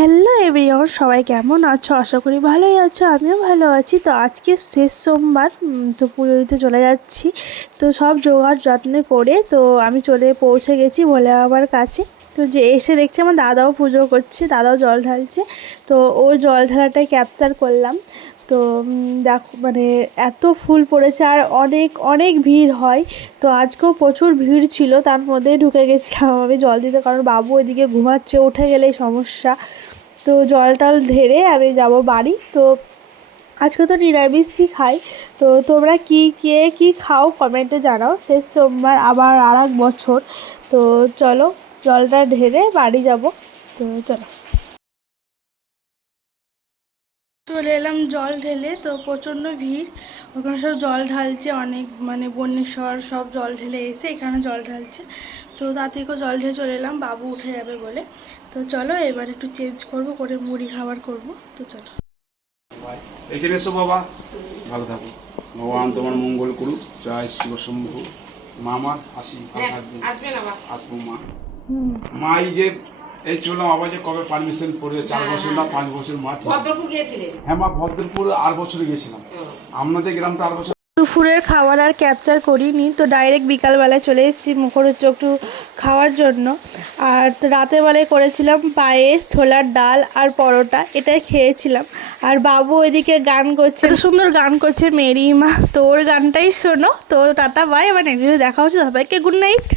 Hello everyone, সবাই কেমন আছো? আশা করি ভালোই আছো, আমিও ভালো আছি। তো আজকে শেষ সোমবার, তো পুজো দিতে চলে যাচ্ছি। তো সব জোগাড় যত্ন করে তো আমি পৌঁছে গেছি ভোলে বাবার কাছে। তো যে এসে দেখছি আমার দাদাও পুজো করছে, দাদাও জল ঢালছে। তো ওর জল ঢালাটাই ক্যাপচার করলাম। তো দেখো মানে এত ফুল পড়েছে আর অনেক অনেক ভিড় হয়। তো আজকেও প্রচুর ভিড় ছিল, তার মধ্যেই ঢুকে গেছিলাম আমি জল দিতে, কারণ বাবু ওইদিকে ঘুমাচ্ছে, উঠে গেলেই সমস্যা। তো জল টল ঢেলে আমি যাব বাড়ি। তো আজকে তো নিরামিষই খাই। তো তোমরা কে কী খাও কমেন্টে জানাও। শেষ সোমবার আবার আর এক বছর। তো চলো জলটা ঢেলে বাড়ি যাব। তো চলো চলে এলাম জল ঢেলে। তো প্রচণ্ড ভিড়, ওখানে সব জল ঢালছে, অনেক মানে বন্যেশ্বর সব জল ঢেলে এসে এখানে জল ঢালছে। তো তাড়াতাড়ি করে জল ঢেলে চলে এলাম, বাবু উঠে যাবে বলে। তো চলো এবার একটু চেঞ্জ করব, করে মুড়ি খাবার করব। তো চলো এখানে এসো বাবা, ভালো থাকো, ভগবান তোমার মঙ্গল করুক। জয় শিব শম্ভু। মামা আসি, আসবো মা। মা এই যে এই চললাম আবার, যে কবে পারমিশন পড়ে 4 বছর না 5 বছর মা। ভদ্রপুর গিয়েছিলেন? হ্যাঁ মা, ভদ্রপুর আর বছরে গেছিলাম। আপনাদের গ্রামটা আর বছর। দুপুরের খাবার আর ক্যাপচার করিনি, তো ডাইরেক্ট বিকালবেলায় চলে এসেছি মুখরোচক একটু খাওয়ার জন্য। আর রাতের বেলায় করেছিলাম পায়েস, ছোলার ডাল আর পরোটা, এটাই খেয়েছিলাম। আর বাবু ওইদিকে গান করছে, এত সুন্দর গান করছে মেরি মা। তো ওর গানটাই শোনো। তো টাটা বাই, আবার নেক্সট ভিডিও দেখা হচ্ছে। সবাইকে গুড নাইট।